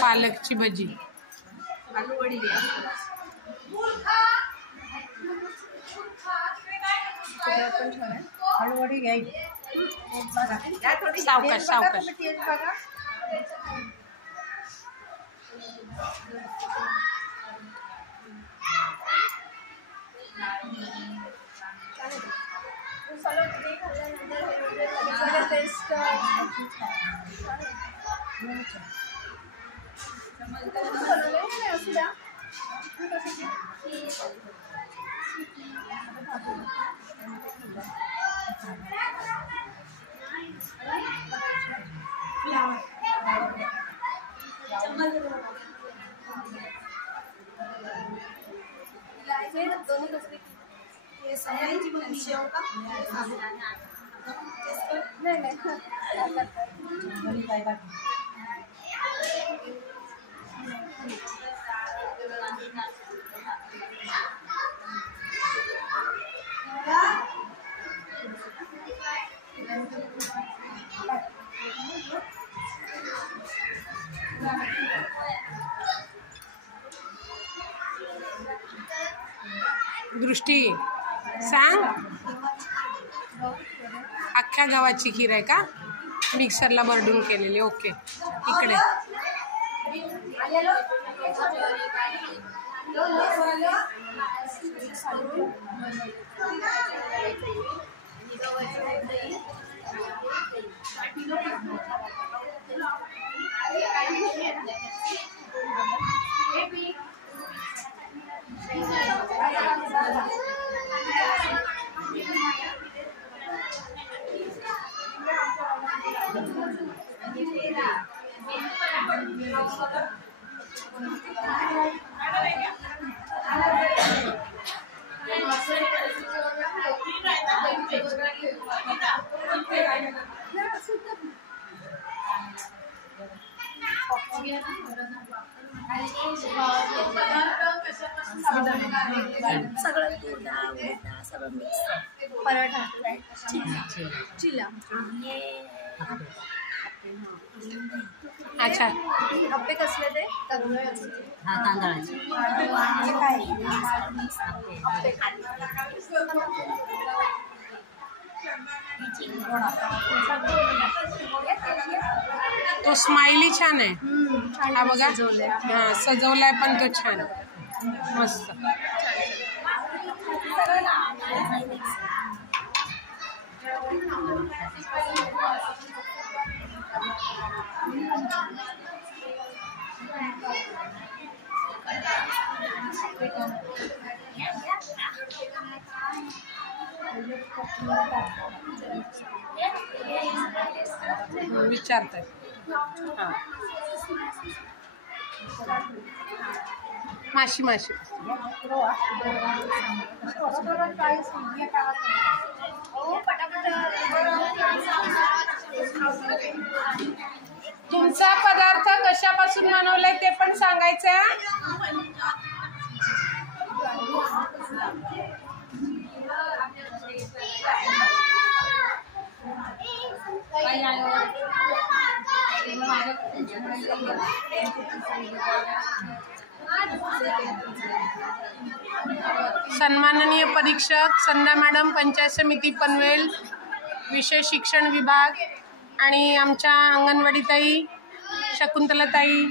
पालकची भजी, आलू वडी हळूहळू घ्यायची. सावकाश सावकाश. दृष्टी सांग, अख्ख्या गव्हाची खीर आहे का? मिक्सरला भरडून केलेली. ओके, इकडे सगळं सगळं मिक्स. पराठा, चिला. अच्छा, अप्पे कसले ते? तांदळाचे. तो स्माइली छान आहे. हा बघा, हा सजवलाय पण तो छान मस्त. विचारताय. हां, माशी माशी. तुमचा पदार्थ कशापासून बनवलाय ते पण सांगायचं. सन्माननीय परीक्षक संध्या मॅडम, पंचायत समिती पनवेल, विषय शिक्षण विभाग, आणि आमच्या अंगणवाडीताई शकुंतलाताई,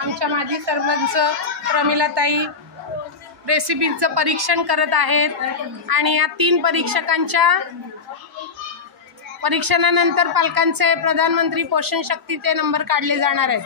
आमच्या माजी सरपंच प्रमिलाताई रेसिपीचं परीक्षण करत आहेत. आणि या 3 परीक्षकांच्या परीक्षणानंतर पालकांचे प्रधानमंत्री पोषण शक्तीचे नंबर काढले जाणार आहेत.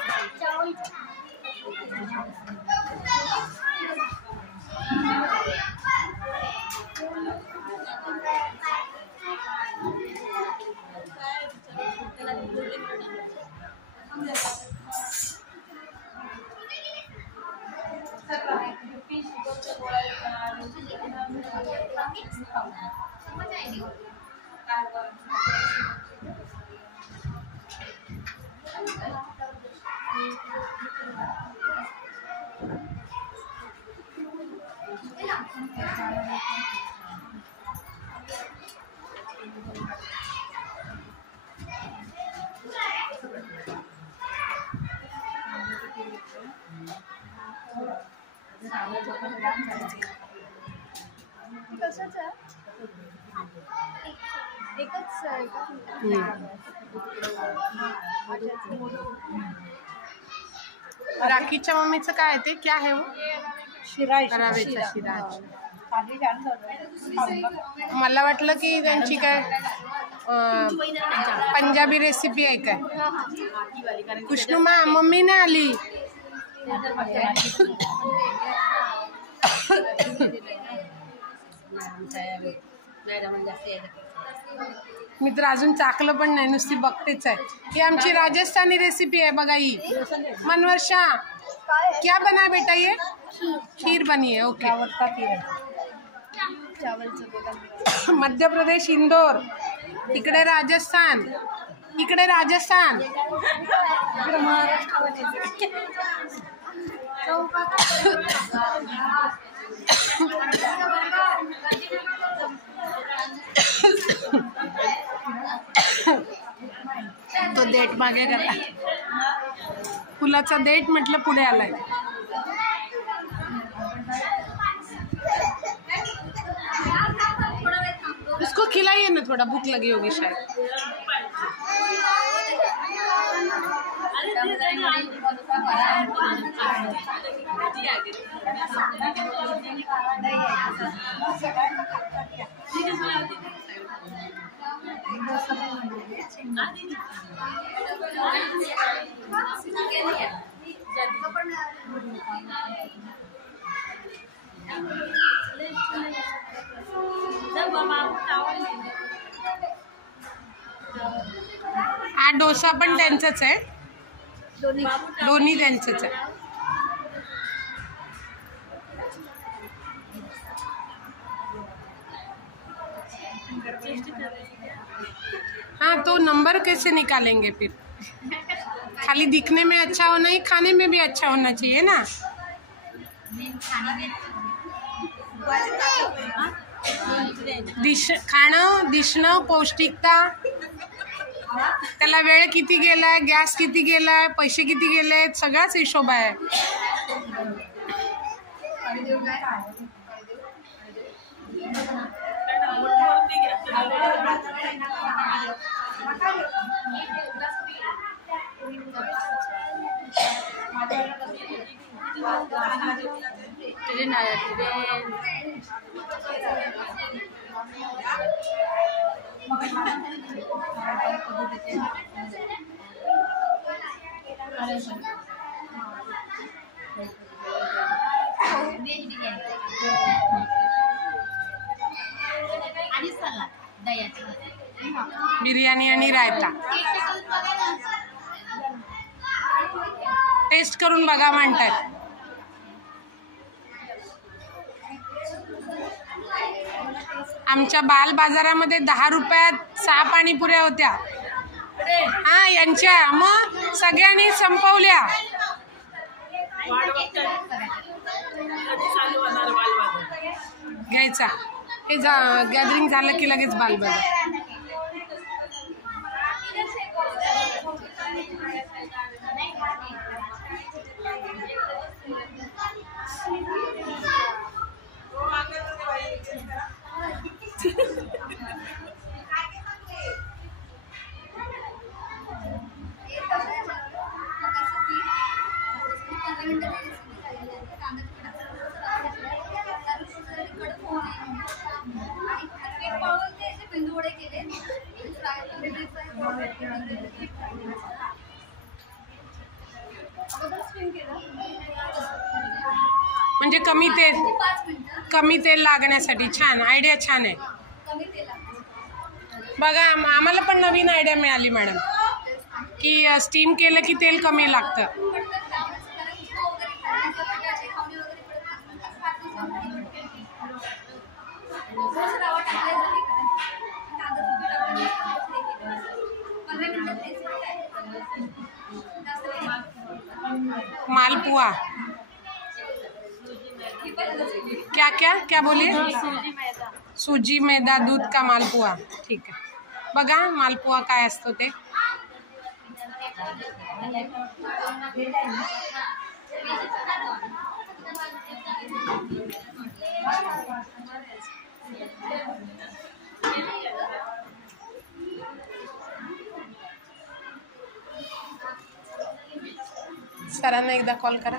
कसंच आहे एकच आहे का? राखीच्या मम्मीचं काय आहे ते क्या है वो शिरा रव्याचा शिरा. मला वाटलं की त्यांची काय पंजाबी रेसिपी आहे काय. कुष्णुमा मम्मी नाही आली. मी तर अजून चाकलं पण नाही, नुसती बघतेच आहे. ही आमची राजस्थानी रेसिपी आहे बघा. ही मनवर्षा क्या बना बेटा ये खीर बनी है. ओके. मध्य प्रदेश इंदोर, इकडे राजस्थान, इकडे राजस्थान. तो देठ मागे गेला. फुलाचा देठ म्हटलं पुढे आलाय. उसको खिलाइए ना, थोड़ा भूख लगी होगी शायद. हा डोसा पण त्यांचाच आहे, दोन्ही त्यांचंच आहे. हाँ तो नंबर कैसे निकालेंगे फिर. खाली दिखने में अच्छा होना ही, खाने में भी अच्छा होना चाहिए ना. खाणं, दिसणं, पौष्टिकता, त्याला वेळ किती गेलाय, गॅस किती गेलाय, पैसे किती गेले, सगळाच हिशोब आहे. बिर्याणी आणि रायता टेस्ट करून बघा म्हणतात. आमच्या बाल बाजारामध्ये 10 रुपयात 6 पाणीपुऱ्या होत्या. हा यांच्या मग सगळ्यांनी संपवल्या. घ्यायचा हे गॅदरिंग झालं की लगेच बाल बाजार. म्हणजे कमी तेल लागण्यासाठी. छान आयडिया, छान आहे. बघा आम्हाला पण नवीन आयडिया मिळाली मॅडम की स्टीम केलं की तेल कमी लागतं. मालपुआ क्या क्या क्या बोलिए? सुजी मैदा दूध का मालपुआ. ठीक आहे. बघा मालपुआ काय असतो ते. सरांना एकदा कॉल करा.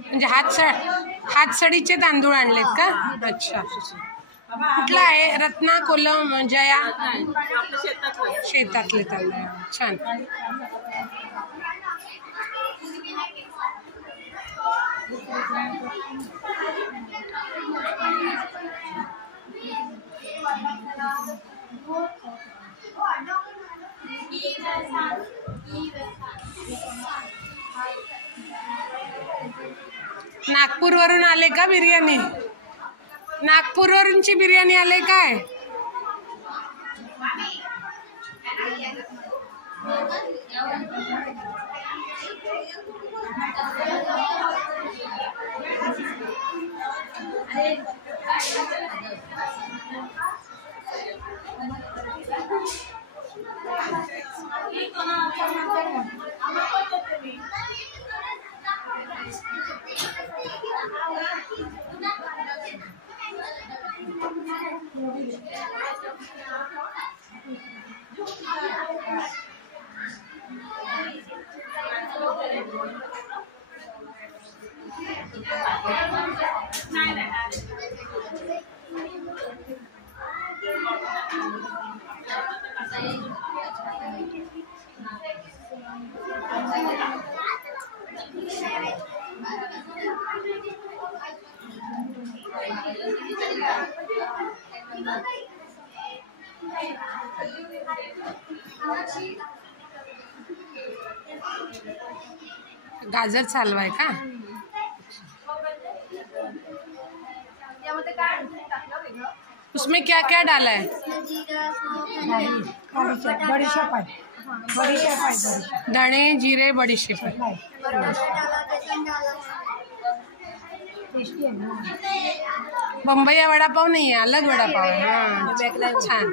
म्हणजे हातसडीचे तांदूळ आणलेत का? अच्छा. कुठला आहे? रत्ना, कोलम, जया? शेतातले तांदूळ. छान. नागपूरवरून आले का बिर्याणी? नागपूरवरूनची बिर्याणी आले काय? गाजर चालवाय का? उसमें क्या क्या डाला है? बडीशेप आहे. धणे, जिरे, बडीशेप. बंबई वडापाव नाही आहे, अलग वडापाव आहे. हां छान.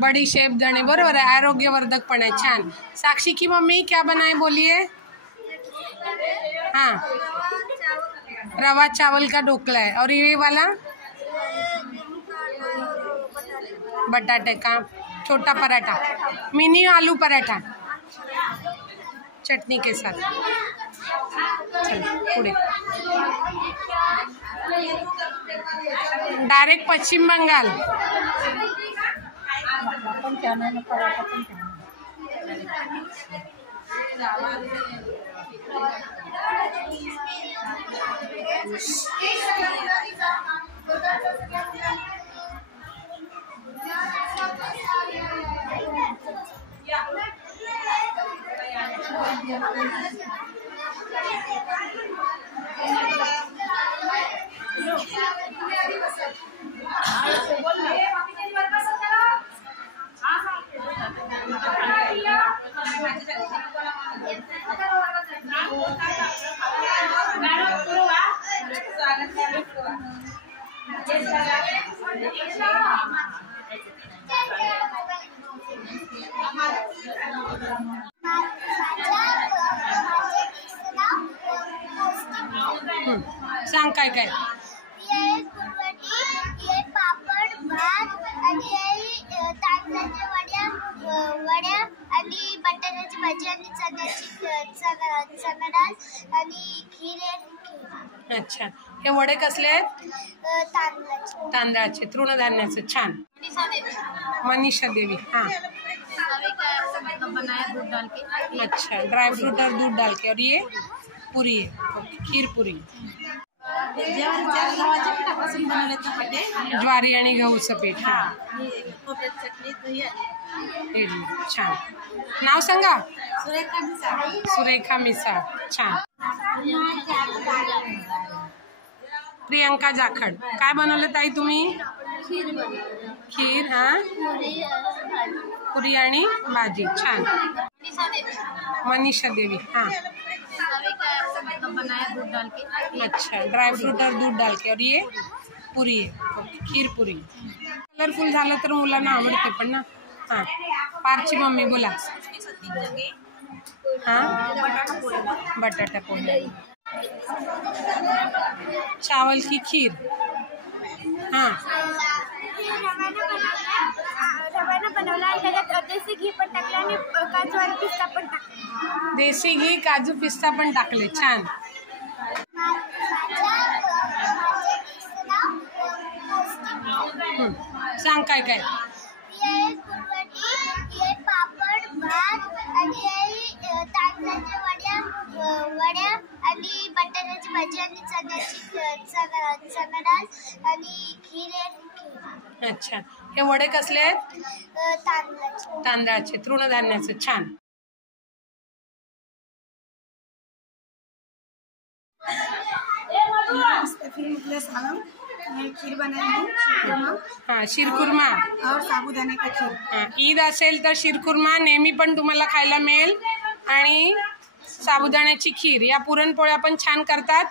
बडीशेप, धणे, बरोबर आहे. आरोग्यवर्धक पण आहे. छान. साक्षी की मम्मी क्या बनाए बोलिए? हाँ, रवा चावल का ढोकला है. और ये वाला बटाटे का छोटा पराठा, मिनी आलू पराठा चटनी के साथ. पुढे डायरेक्ट पश्चिम बंगाल. सांग काय काय. पापड, भात आणि तांदळाच्या वड्या आणि बटाट्याची भाजी आणि चणा डाळ आणि खीर आहे. अच्छा. हे वडे कसले आहेत? तांदळाचे तृणधान्याचे. छान. मनीषा देवी. हाँ अच्छा. ड्राई फ्रूट और दूध डाल के. और ये पुरी है, खीर पुरी. ज्वारी आणि गहूचं पीठ. छान. नाव सांगा. सुरेखा मिसाळ. छान. प्रियंका जाखड. काय बनवलं ताई तुम्ही? खीर, हाँ, पुरी आणि भाजी. छान. मनीषा देवी. हाँ, बनाया दूध डाल के. अच्छा, ड्राई फ्रूट और दूध डाल के. और ये पुरी आहे. ओके, खीर पुरी. कलरफुल झालं तर मुलांना आवडते पण ना. हां, पारची मम्मी बोला. हां, बटाटा पोहे, चावल की खीर. हां, रव्यानं बनवला आणि त्याच्यात देसी घी पण टाकलं आणि काजू आणि पिस्ता पण टाकले. देसी घी, काजू, पिस्ता पण टाकले. छान. सांग काय काय. पापड, भात आणि तांदळाच्या वड्या आणि बटाट्याची भाजी आणि चणा डाळ आणि खीर आहे. अच्छा, हे वडे कसले आहेत. तांदळाचे. तांदळाचे, तृणधान्याचे. छान. खीर बनाई. हां, शीरकुर्मा और साबुदाणे का खीर. हां, ईद असेल तर शीरकुर्मा नेहमी पण तुम्हाला खायला मिळेल आणि साबुदाण्याची खीर. या पुरणपोळ्या पण छान करतात.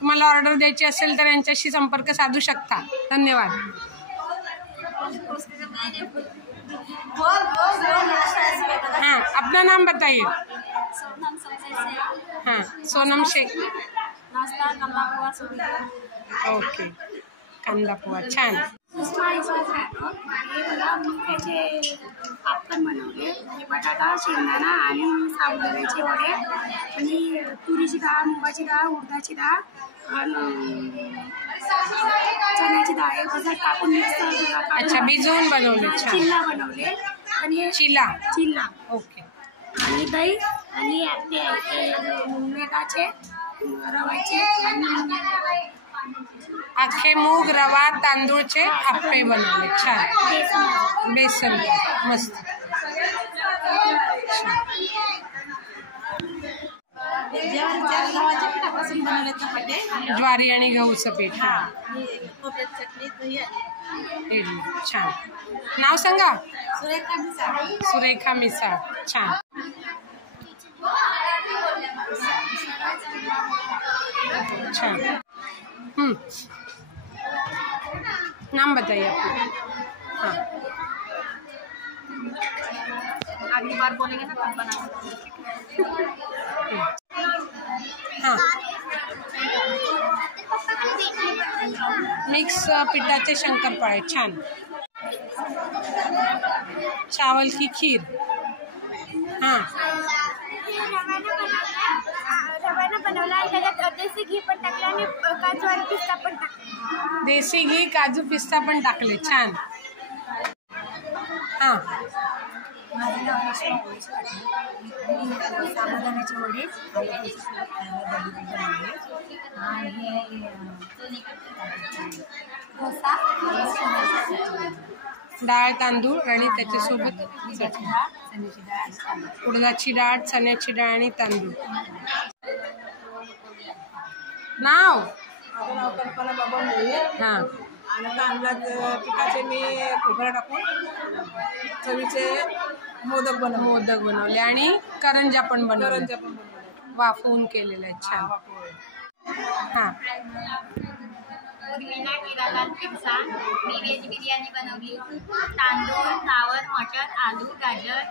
तुम्हाला ऑर्डर द्यायची असेल तर यांच्याशी संपर्क साधू शकता. धन्यवाद. हाँ, अपना नाम बताइए. हाँ, सोनम शेख. ओके, कांदा पोहा. छान. मक्याचे पापड बनवले. बटाटा, शेंगदाणा आणि साबुदाण्याचे वडे आणि तुरीची डाळ, मुगाची डाळ, उडदाची डाळ आणि चण्याची डाळ हे बघा टाकून मिक्स. अच्छा, भिजवून बनवले. छान. चिल्ला बनवले आणि चिला. चिल्ला ओके. आणि दही आणि मेदाचे रवाचे आणि अख्खे मूग, रवा, तांदूळचे आप्पे बनवले. छान. बेसन. मस्त. गव्हाच्या पिठापासून बनवले चपाटे. ज्वारी आणि गहूचं पीठ. हा, खोबऱ्याची चटणी, दही. इडली. छान. नाव सांगा. सुरेखा मिसळ. सुरेखा मिसळ. छान. छान. नाम बताइए आपको. हाँ, अगली बार बोलेंगे ना तब बना. हाँ, मिक्स पिठाचे शंकरपाळे. छान. चावल की खीर. हाँ, रव्यानं बनवला आणि त्याच्यात देसी घी पण टाकलं आणि काजू आणि पिस्ता पण टाकले. देसी घी, काजू, पिस्ता पण टाकले. छान. हां, साबुदाण्याचे वडे आणि डोसा, डाळ, तांदूळ आणि त्याच्यासोबत चटणी. उडदाची डाळ, चण्याची डाळ आणि तांदूळ. नाव. कल्पना बाबा मोये. हां, आणि तांदळात पिठाचे मी खोबरं टाकून चवीचे मोदक बनवले आणि करंजा पण बनवले. पण वाफवून केलेले आहेत. छान. हां, उर्मिला हिरालाल पिंसा. मी व्हेज बिर्याणी बनवली. तांदूळ, फ्लावर, मटर, आलू, गाजर,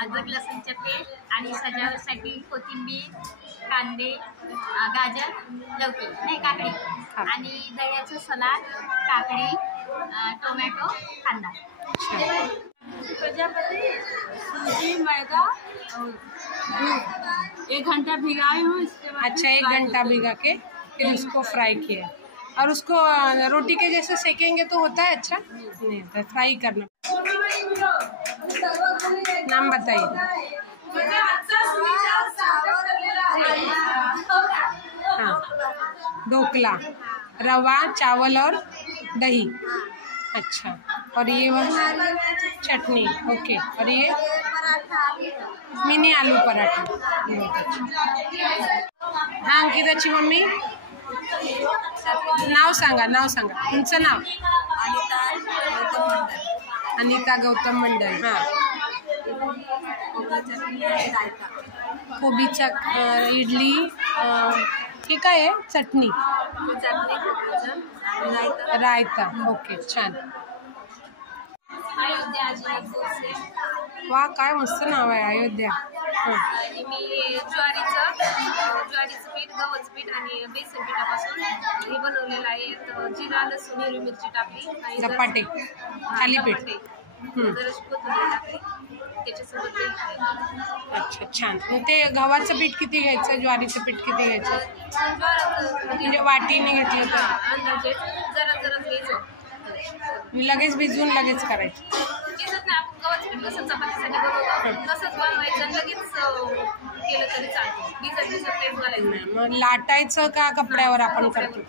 अद्रक लसूणचं पेस्ट आणि सजावटीसाठी कोथिंबीर, कांदे, गाजर, लौकी नाही काकडी आणि दह्याचं सलाड, काकडी, टोमॅटो, कांदा. प्रजापति सूजी, मैदा और दूध 1 घंटा भिगाई हूँ. इसके बाद अच्छा, 1 घंटा भिगा के फिर उसको फ्राई किया और उसको रोटी के जैसे सेकेंगे तो होता है. अच्छा नहीं होता, फ्राई करना. नाम बताइए. हाँ, ढोकला, रवा, चावल और दही. अच्छा, और ये चटनी. ओके. और ये मिनी आलू पराठा. हाँ, अंकिताची मम्मी. नाव सांगा. तुमचं नाव. अनिता गौतम मंडल. हां. कोबीच्या इडली. हे काय आहे? चटणी, रायता. ओके, छान. वा, काय मस्त नाव आहे, अयोध्या. आणि मी ज्वारीचं पीठ, गव्हाचं पीठ आणि बेसन पिठापासून हे बनवलेलं आहे. जिरा, लसूण, हिरवी मिरची टाकली आणि धपाटे, थालीपीठ. जराशी कोथिंबीर टाकली त्याच्यासोबत ते खायचं. अच्छा, छान. मग ते गव्हाचं पीठ किती घ्यायचं, ज्वारीचं पीठ किती घ्यायचं? ज्वारीचं म्हणजे वाटीने घेतलं तर अंदाजे जरा घ्यायचं. लगेच भिजवून लगेच करायचं. भिजत नाही, आपण गव्हाचं पीठ कसं चपातीसाठी बनवतो तसंच बनवायचं आणि लगेच केलं तरी चालतं. भिजत तेच घालायचं नाही. मग लाटायचं का कपड्यावर आपण करतो?